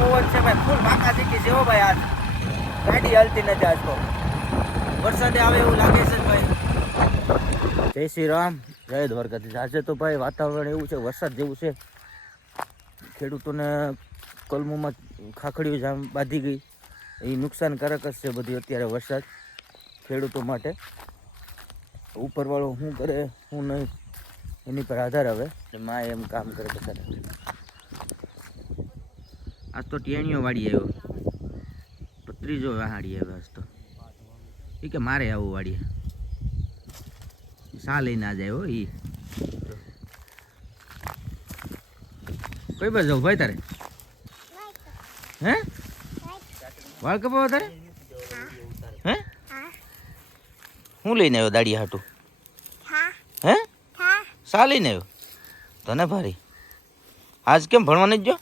પવન છે ભાઈ, ફૂલ બાકા સીટી છે હો ભાઈ. આજ ગાડી હાલતી નથી આજ તો. વરસાદે આવે એવું લાગે છે ભાઈ. જય શ્રી રામ, જય દ્વારકાધીશ. આજે તો ભાઈ વાતાવરણ એવું છે, વરસાદ જેવું છે. ખેડૂતોને કલમોમાં ખાખડીઓ જામ બાંધી ગઈ. એ નુકસાનકારક જ છે બધી અત્યારે વરસાદ ખેડૂતો માટે. ઉપરવાળો શું કરે શું નહીં એની પર આધાર આવે. માં એમ કામ કરે બધા. આજ તો ટેણીઓ વાળી આવ્યો, ત્રીજો વાહાડી આવ્યો આજ તો. એ કે મારે આવું વાડીએ સા લઈને આ જાય હો. એ કઈ બાજુ જાવ ભાઈ તારે? હે વાળ કપાવા તારે? હે હું લઈને આવ્યો દાડિયા હાટું? હે સા લઈને આવ્યો? તને ભારી આજ કેમ ભણવા નથી ગયો?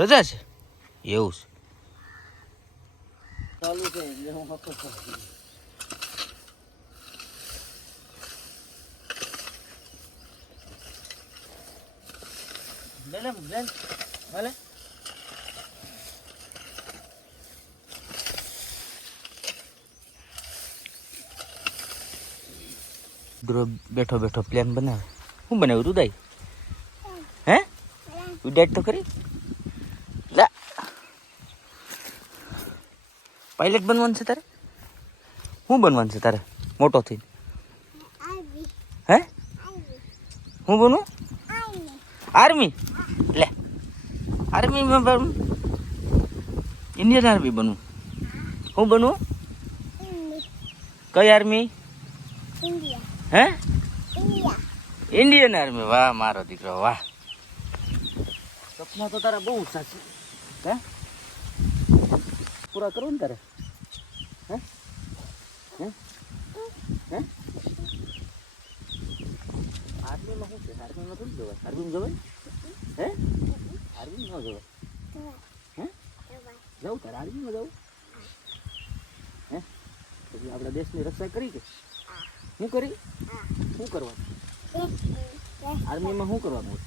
રજા છે એવું છે. ચાલુ છે એટલે હું ફક્ત બેન ભલે બેઠો બેઠો પ્લાન બનાવે. શું બનાવ્યું તું દાઈ? હે ઉડાડ તો કરી લા. પાયલટ બનવાનું છે તારે? શું બનવાનું છે તારે મોટો થઈ? હે હું બનવું? આર્મી? લે આર્મી બનવું? ઇન્ડિયન આર્મી બનવું? હું બનવું? કઈ આર્મી? હે ઇન્ડિયન આર્મી. વાહ મારો દીકરો વાહ. સપના તો તારા બહુ ઊંચા છે. હે પૂરા કરવું ને તારે? હે હે હે આર્મીમાં શું છે? આર્મીમાં થોડું જવાય. આર્મીમાં જવાય? હે આર્મી ન જવાય? હે જવું તારે આર્મીમાં જવું? હે પછી આપણા દેશની રક્ષા કરી કે શું કરી? શું કરવાનું આર્મીમાં? શું કરવાનું?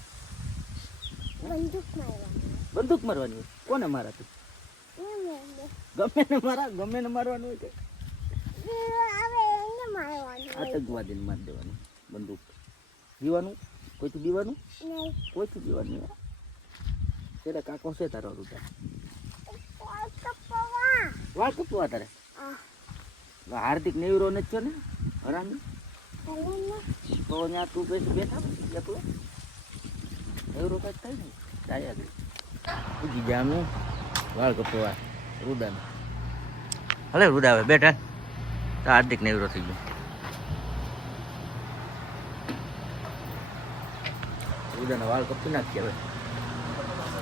બંદૂક મારવાની હોય. કોને મારાતું? ગમે ને મારા, ગમે ને મારવાનું હોય કે આતંકવાદીને મારી દેવાનું. બંદૂક દીવાનું? કોઈથી દીવાનું? કોઈથી દીવાનું? ત્યારે કાકો છે તારો રૂટા? વાળ કપવા તારે? હાર્દિક નેવરો ને છો ને હરામી તો ત્યાં તું પછી બેઠા એકલો નેવરો કઈ થાય ને જાય આગળ પૂછી જા. અમે વાળ કપવા રુદાને હલે રુદા આવે બેઠા તો હાર્દિક નેવરો થઈ ગયો. રુદાના વાળ કપી નાખી હવે.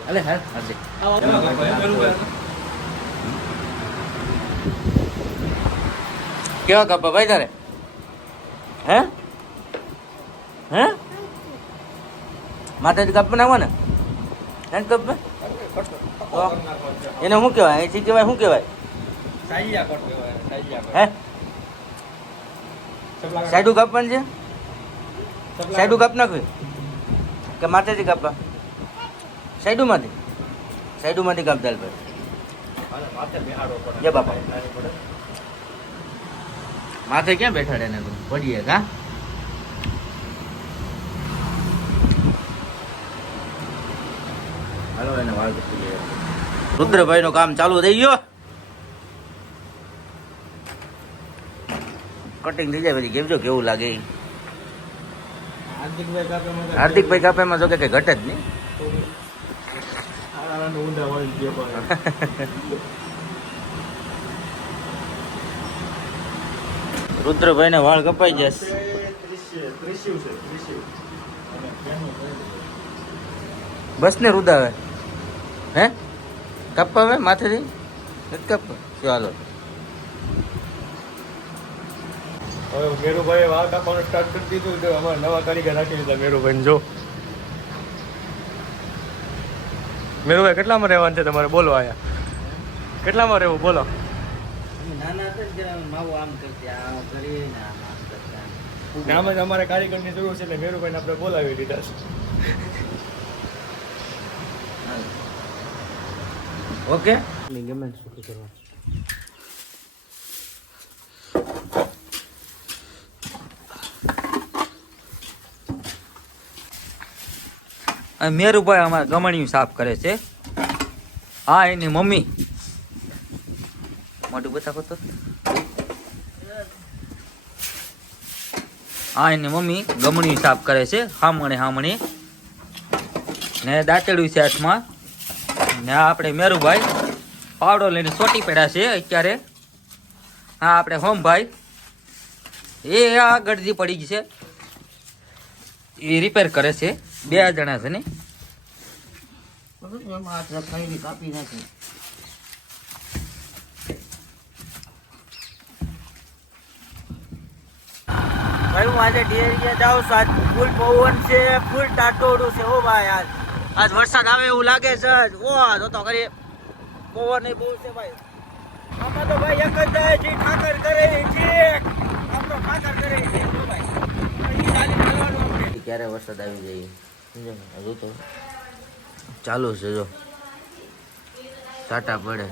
હલે હા હાર્દિક કેવા કપા ભાઈ તારે? હે હે માતાજી કપ બનાવવા ને એને કપ એને શું કહેવાય? અહીંથી કહેવાય શું કહેવાય? હે સાઈડું કાપવાનું છે? સાઈડું કાપ નાખવી કે માતાજી કાપવા? સાઈડુમાંથી કાપ દાલ ભાઈ. બાપા માથે ક્યાં બેઠાડે ને પડીએ કા? હાલો એને વાળ કપી લે. રુદ્રભાઈ નું કામ ચાલુ થઈ ગયો. કટિંગ થઈ જાય પછી કેજો કેવું લાગે. હાર્દિકભાઈ કાપેમાં જો કે ઘટે જ નહીં. રુદ્રભાઈ ને વાળ કપાઈ જશે. બસ ને રુદાવે હે કપાવે માથેથી નથી કપવા. ચાલો હવે મેરુભાઈ વાળ કાપવાનું સ્ટાર્ટ કરી દીધું તો અમારે નવા કારીગર રાખી લીધા મેરુભાઈ. જો મેરુભાઈ કેટલામાં રહેવાનું છે તમારે? બોલો આયા કેટલામાં રહેવું બોલો? નાના હતા ને માવું આમ કરતી આમ કરીને આમ જ અમારે કારીગરની જરૂર છે એટલે મેરુભાઈને આપણે બોલાવી લીધા છે. ઓકે ગમે શું કરવા અને મેરુભાઈ અમારા ગમણિયું સાફ કરે છે. હા એની મમ્મી મોટું બતાવો તો. હા એની મમ્મી ગમણિયું સાફ કરે છે. હામણે ને દાંતેડું છે હાથમાં. ને આ આપણે મેરુભાઈ પાવડો લઈને સોટી પડ્યા છે અત્યારે. હા આપણે હોમભાઈ એ આ ગળદી પડી ગઈ છે એ રિપેર કરે છે. 2 જણા છે ને. કાપી નાખી ભાઈ હું આજે ડેરીએ જાઉં છું. આજ ફૂલ પવન છે, ફૂલ ટાટોડું છે. ઓ ભાઈ આજ વરસાદ આવે એવું લાગે છે. ઓ તો કરી પવન બહુ છે ભાઈ. આમાં તો ભાઈ એક જ જાય છે ઠાકર કરે છે. આમ તો ઠાકર કરે છે ભાઈ. ક્યારે વરસાદ આવી જાય હજુ તો ચાલુ છે. જો છાંટા પડે